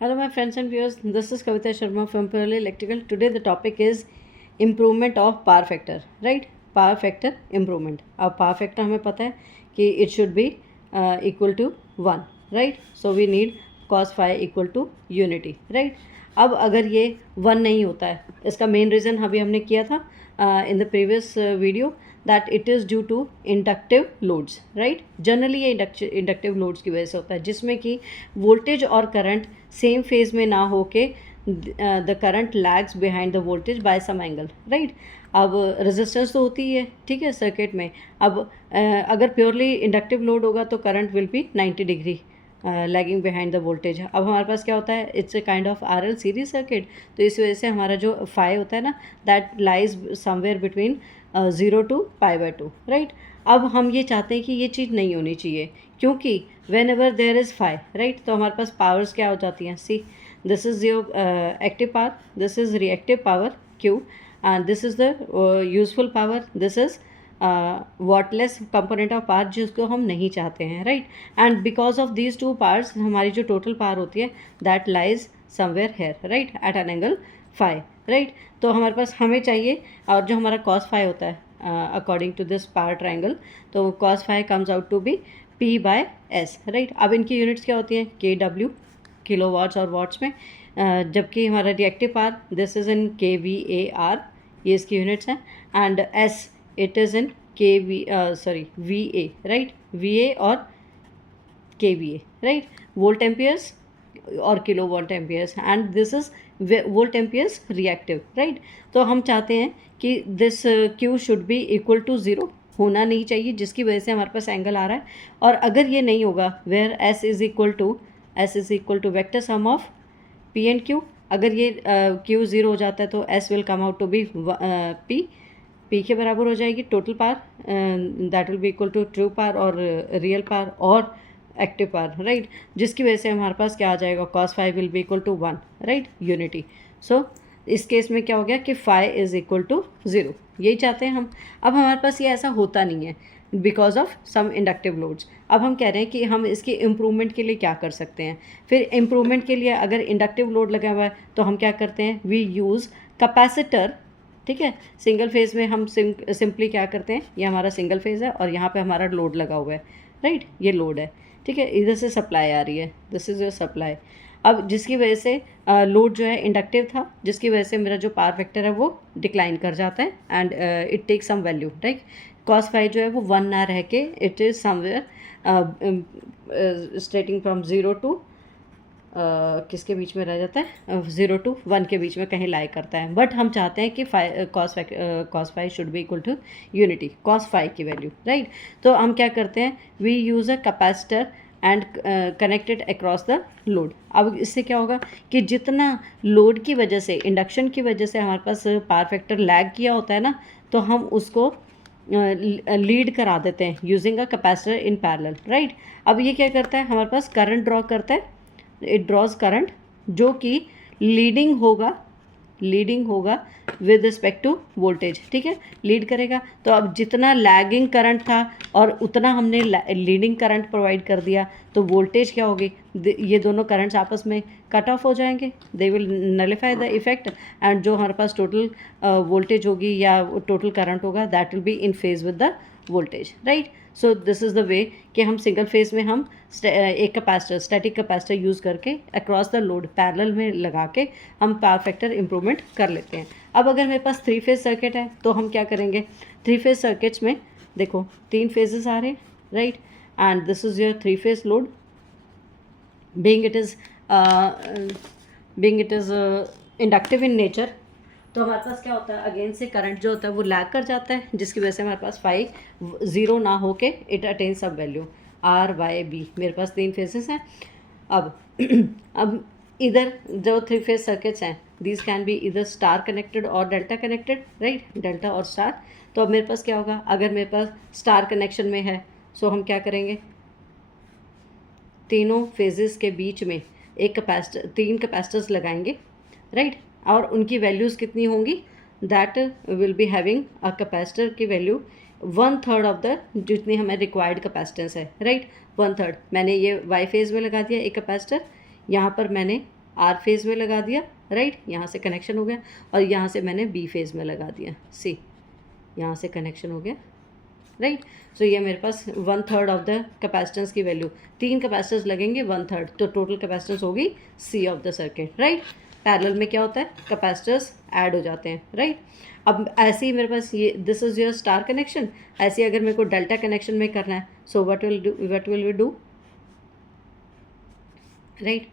Hello, my friends and viewers. This is Kavita Sharma from Purely Electrical. Today, the topic is improvement of power factor. Right? Power factor improvement. अब power factor हमें पता है कि it should be equal to 1. Right? So we need cos phi equal to unity. Right? अब अगर ये 1 नहीं होता है, इसका मेन रीज़न अभी हमने किया था in the previous video that it is due to inductive loads, right? Generally ये इंडक्टिव लोड्स की वजह से होता है, जिसमें कि वोल्टेज और करंट सेम फेज में ना हो के the current lags behind the voltage by some angle, right? अब रेजिस्टेंस तो होती ही है, ठीक है, सर्किट में। अब अगर प्योरली इंडक्टिव लोड होगा तो current will be 90 degree lagging behind the voltage. अब हमारे पास क्या होता है, it's a kind of RL series circuit, तो इस वजह से हमारा जो फाई होता है ना, that lies somewhere between 0 to π/2, right? अब हम ये चाहते हैं कि ये चीज़ नहीं होनी चाहिए, क्योंकि whenever there is phi, right, तो हमारे पास पावर्स क्या हो जाती हैं। See, this is your active power, this is reactive power Q, and this is the useful power, this is wattless component of power, जिसको हम नहीं चाहते हैं, right? And because of these two parts हमारी जो टोटल पावर होती है that lies somewhere here, right, at an angle phi, right? तो हमारे पास हमें चाहिए, और जो हमारा cos phi होता है according to this power triangle, तो cos phi comes out to be P/S, right? अब इनकी यूनिट्स क्या होती हैं, kW, किलो वाट्स और वाट्स में, जबकि हमारा reactive power this is in kVAR, ये इसकी यूनिट्स हैं, and S it is in VA, right? VA और kVA, राइट? वोल्ट एम्पियर्स और kilo volt amperes, and this is volt amperes reactive, right? तो हम चाहते हैं कि this Q should be equal to 0, होना नहीं चाहिए, जिसकी वजह से हमारे पास एंगल आ रहा है। और अगर ये नहीं होगा, where S is equal to vector sum of P and Q, अगर ये Q 0 हो जाता है तो S will come out to be P के बराबर हो जाएगी total power, that will be equal to true power और रियल पावर और एक्टिव पावर, राइट? जिसकी वजह से हमारे पास क्या आ जाएगा, cos phi will be equal to 1, right, unity. So इस केस में क्या हो गया कि phi इज़ इक्वल टू 0, यही चाहते हैं हम। अब हमारे पास ये ऐसा होता नहीं है because of some inductive loads. अब हम कह रहे हैं कि हम इसके इम्प्रूवमेंट के लिए क्या कर सकते हैं। फिर इम्प्रूवमेंट के लिए अगर इंडक्टिव लोड लगा हुआ है तो हम क्या करते हैं, वी यूज़ कैपेसिटर, ठीक है? सिंगल फेज़ में हम सिंपली क्या करते हैं, ये हमारा सिंगल फेज़ है और यहाँ पे हमारा लोड लगा हुआ है, राइट? ये लोड है, ठीक है, इधर से सप्लाई आ रही है, दिस इज़ योर सप्लाई। अब जिसकी वजह से लोड जो है इंडक्टिव था, जिसकी वजह से मेरा जो पावर फैक्टर है वो डिक्लाइन कर जाता है, and it take some value, right? cos phi जो है वो 1 ना रह के it is somewhere starting from 0 to किसके बीच में रह जाता है, 0 to 1 के बीच में कहीं लाई करता है। बट हम चाहते हैं कि cos phi should be equal to unity, cos phi की वैल्यू, राइट? तो हम क्या करते हैं, we use a capacitor and connected across the load. अब इससे क्या होगा कि जितना लोड की वजह से, इंडक्शन की वजह से हमारे पास पावर फैक्टर लैग किया होता है ना, तो हम उसको लीड करा देते हैं using a capacitor in parallel, right? अब ये क्या करता है, हमारे पास करंट ड्रॉ करता है, इट ड्रॉज करंट जो कि लीडिंग होगा विद रिस्पेक्ट टू वोल्टेज, ठीक है, लीड करेगा। तो अब जितना लैगिंग करंट था और उतना हमने लीडिंग करंट प्रोवाइड कर दिया, तो वोल्टेज क्या होगी, ये दोनों करंट्स आपस में कट ऑफ हो जाएंगे, they will nullify the effect, and जो हमारे पास टोटल वोल्टेज होगी या टोटल करंट होगा that will be in phase with the voltage, right? So this is the way कि हम सिंगल फेज में हम एक कैपेसिटर, स्टैटिक कैपेसिटर यूज़ करके अक्रॉस द लोड पैरेलल में लगा के हम पावर फैक्टर इंप्रूवमेंट कर लेते हैं। अब अगर मेरे पास 3 फेज सर्किट है तो हम क्या करेंगे, 3 फेज सर्किट्स में देखो 3 फेजेस आ रहे हैं, right? And this is your 3 phase load, being it is inductive in nature, तो हमारे पास क्या होता है, अगेन से करंट जो होता है वो लैग कर जाता है, जिसकी वजह से हमारे पास फाई 0 ना हो के इट अटेन सब वैल्यू R/B। मेरे पास 3 फेजेस हैं। अब इधर जो 3 फेज सर्किट्स हैं, दीज कैन बी इधर स्टार कनेक्टेड और डेल्टा कनेक्टेड, राइट? डेल्टा और स्टार। तो अब मेरे पास क्या होगा, अगर मेरे पास स्टार कनेक्शन में है, सो हम क्या करेंगे, तीनों फेजेस के बीच में एक कैपेसिटर, 3 कैपेसिटर्स लगाएंगे, राइट? और उनकी वैल्यूज़ कितनी होंगी, that will be having a capacitor की वैल्यू 1/3 ऑफ द जितनी हमें रिक्वायर्ड कैपेसिटेंस है, राइट? 1/3 मैंने ये वाई फेज में लगा दिया एक कैपेसिटर, यहाँ पर मैंने आर फेज़ में लगा दिया, राइट, यहाँ से कनेक्शन हो गया, और यहाँ से मैंने बी फेज़ में लगा दिया, सी, यहाँ से कनेक्शन हो गया, राइट। सो ये मेरे पास 1/3 ऑफ द कैपेसिटेंस की वैल्यू, 3 कैपेसिटर्स लगेंगे 1/3, तो टोटल कैपेसिटेंस होगी C of the circuit, right. Parallel में क्या होता है, कैपेसिटर्स ऐड हो जाते हैं, राइट। अब ऐसे ही मेरे पास ये this is your star connection, ऐसे ही अगर मेरे को डेल्टा कनेक्शन में करना है, so what will we do, right.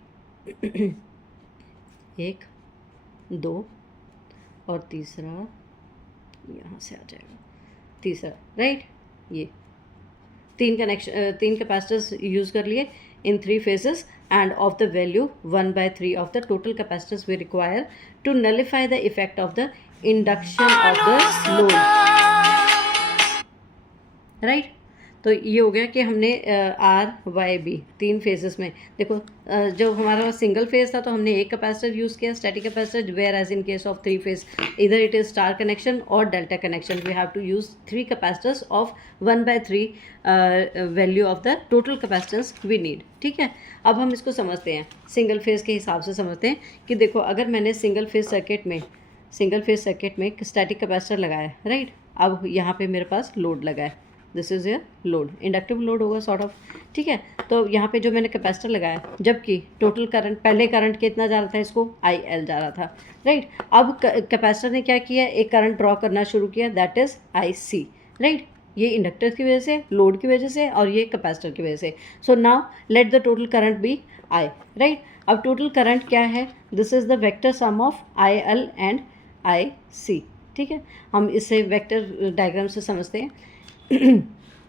1 2 और तीसरा यहाँ से आ जाएगा, तीसरा, राइट। ये 3 कैपेसिटर्स यूज़ कर लिए इन 3 phases and of the value 1/3 of the total capacitance we require to nullify the effect of the induction of the load, right। तो ये हो गया कि हमने आर वाई बी 3 फेजेस में, देखो जो हमारा सिंगल फेज था तो हमने एक कैपेसिटर यूज़ किया, static capacitor, whereas in case of 3 phase इधर इट इज़ स्टार कनेक्शन और delta connection, we have to use 3 capacitors of 1/3 value of the total capacitance we need, ठीक है। अब हम इसको समझते हैं, सिंगल फेज के हिसाब से समझते हैं कि देखो अगर मैंने सिंगल फेज सर्किट में एक स्टैटिक कैपेसिटर लगाया, राइट। अब यहाँ पे मेरे पास लोड लगा है, this is your load, inductive load होगा सॉर्ट ऑफ, ठीक है। तो यहाँ पे जो मैंने कैपेसिटर लगाया, जबकि टोटल करंट, पहले करंट कितना जा रहा था, इसको IL जा रहा था, राइट। अब कैपेसिटर ने क्या किया, एक करंट ड्रॉ करना शुरू किया, दैट इज़ IC, राइट। ये इंडक्टर की वजह से, लोड की वजह से, और ये कैपेसिटर की वजह से। So now let the total current be I, right. अब टोटल करंट क्या है, this is the vector sum of IL and IC, ठीक है। हम इसे वेक्टर डायग्राम से समझते हैं।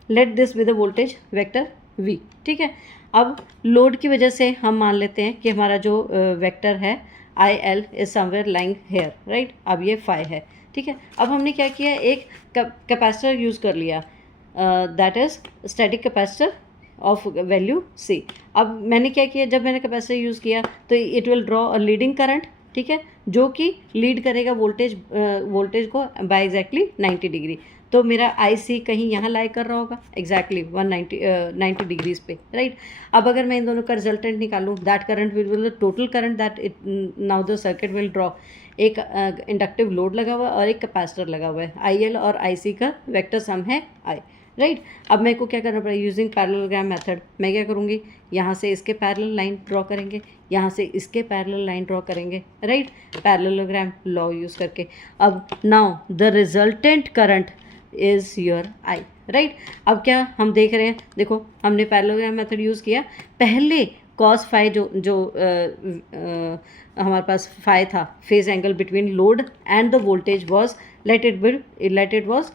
Let this with the voltage vector V, ठीक है। अब लोड की वजह से हम मान लेते हैं कि हमारा जो वेक्टर है IL is somewhere lying here, right. अब ये फाई है, ठीक है। अब हमने क्या किया, एक कैपेसिटर यूज़ कर लिया, that is static capacitor of value C। अब मैंने क्या किया, जब मैंने कैपेसिटर यूज़ किया तो it will draw a leading current, ठीक है, जो कि लीड करेगा वोल्टेज को बाय एग्जैक्टली 90 डिग्री। तो मेरा IC कहीं यहाँ लाई कर रहा होगा एग्जैक्टली 90 डिग्रीज पे, राइट। अब अगर मैं इन दोनों का रिजल्टेंट निकालूँ, that current will the total current that it now the circuit will draw, एक इंडक्टिव लोड लगा हुआ है और एक कैपेसिटर लगा हुआ है, IL और IC का वेक्टर सम है I, राइट। अब मेरे को क्या करना पड़ेगा, यूजिंग पैरेललोग्राम मेथड, मैं क्या करूँगी, यहाँ से इसके पैरेलल लाइन ड्रॉ करेंगे, यहाँ से इसके पैरेलल लाइन ड्रॉ करेंगे, राइट, पैरेललोग्राम लॉ यूज़ करके। अब now the resultant current is your I, right. अब क्या हम देख रहे हैं, देखो हमने पैरेललोग्राम मेथड यूज़ किया, पहले कॉस फाई जो हमारे पास फाई था, phase angle between load and the voltage was let it was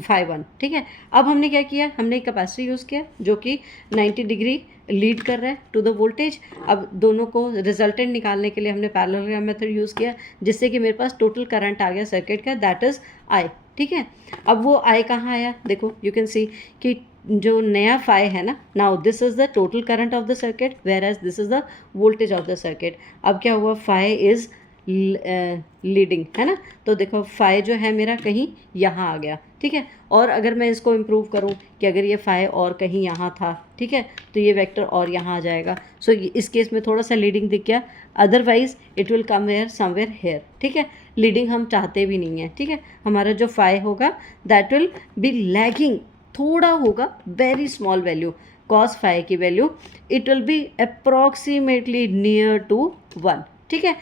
phi1, ठीक है। अब हमने क्या किया, हमने एक कैपेसिटर यूज़ किया जो कि 90 डिग्री लीड कर रहा है टू द वोल्टेज। अब दोनों को रिजल्टेंट निकालने के लिए हमने पैरेललोग्राम मेथड यूज़ किया, जिससे कि मेरे पास टोटल करंट आ गया सर्किट का, दैट इज़ I, ठीक है। अब वो I कहाँ आया, देखो यू कैन सी कि जो नया फाई है ना, now this is the total current of the circuit whereas this is the voltage of the circuit. अब क्या हुआ, फाई इज़ लीडिंग, है ना। तो देखो फाई जो है मेरा कहीं यहाँ आ गया, ठीक है। और अगर मैं इसको इम्प्रूव करूँ कि अगर ये फाई और कहीं यहाँ था, ठीक है, तो ये वेक्टर और यहाँ आ जाएगा। सो इस केस में थोड़ा सा लीडिंग दिख गया, otherwise it will come where somewhere here, ठीक है। लीडिंग हम चाहते भी नहीं है, ठीक है। हमारा जो फाई होगा दैट विल बी लैगिंग, थोड़ा होगा, very small value, cos phi की value it will be approximately near to 1, ठीक है।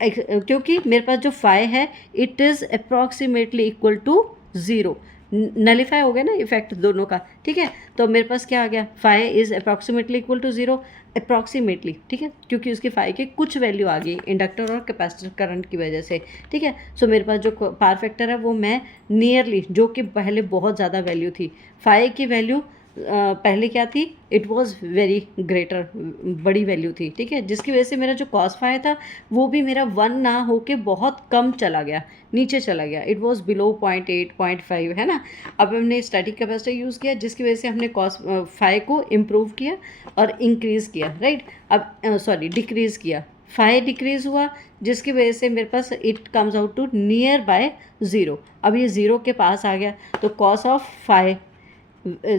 क्योंकि मेरे पास जो फाई है it is approximately equal to 0, nullify हो गया ना इफेक्ट दोनों का, ठीक है। तो मेरे पास क्या आ गया, phi is approximately equal to 0, approximately, ठीक है, क्योंकि उसकी फाई की कुछ वैल्यू आ गई इंडक्टर और कैपेसिटर करंट की वजह से, ठीक है। सो मेरे पास जो पावर फैक्टर है वो मैं नियरली, जो कि पहले बहुत ज़्यादा वैल्यू थी, फाई की वैल्यू पहले क्या थी, इट वॉज़ वेरी ग्रेटर, बड़ी वैल्यू थी, ठीक है, जिसकी वजह से मेरा जो कॉस फाई था वो भी मेरा 1 ना होके बहुत कम चला गया, नीचे चला गया, इट वॉज़ बिलो 0.8 0.5, है ना। अब हमने स्टैटिक कैपेसिटर यूज़ किया, जिसकी वजह से हमने कॉस फाई को इम्प्रूव किया और इंक्रीज़ किया, राइट। अब सॉरी डिक्रीज़ किया, फाई डिक्रीज़ हुआ, जिसकी वजह से मेरे पास it comes out to near by 0। अब ये 0 के पास आ गया, तो कॉस ऑफ फाई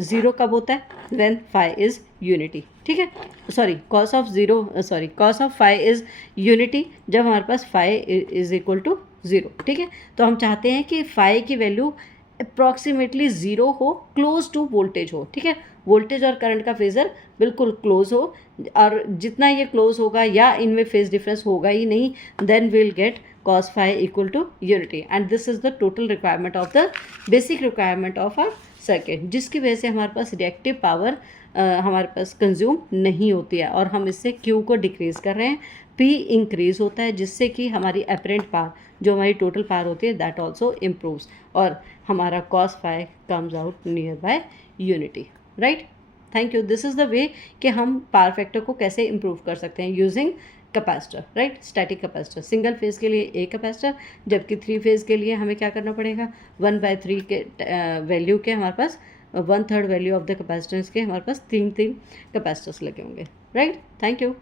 0 कब होता है, व्हेन फाई इज़ यूनिटी, ठीक। ठीक है, sorry cos of zero, sorry cos of phi is unity जब हमारे पास phi is equal to zero. ठीक है, तो हम चाहते हैं कि फाई की वैल्यू अप्रॉक्सीमेटली ज़ीरो हो, क्लोज टू वोल्टेज हो। ठीक है, वोल्टेज और करंट का फेज़र बिल्कुल क्लोज हो, और जितना ये क्लोज होगा या इनमें फेज डिफरेंस होगा ही नहीं, then will get cos phi equal to unity, and this is the total requirement of the basic requirement of our circuit, जिसकी वजह से हमारे पास रिएक्टिव पावर हमारे पास कंज्यूम नहीं होती है, और हम इससे Q को डिक्रीज़ कर रहे हैं, P इंक्रीज़ होता है, जिससे कि हमारी अपेरेंट पावर जो हमारी टोटल पावर होती है दैट ऑल्सो इम्प्रूव्स, और हमारा cos phi comes out near by unity. Right, thank you. This is the way कि हम पावर फैक्टर को कैसे इम्प्रूव कर सकते हैं using capacitor. Right, static capacitor, single phase के लिए एक कैपेसिटर, जबकि 3 फेज के लिए हमें क्या करना पड़ेगा, 1/3 के वैल्यू के हमारे पास 1/3 वैल्यू ऑफ द कैपेसिटेंस के हमारे पास 3 कैपेसिटर्स लगे होंगे। Right, thank you.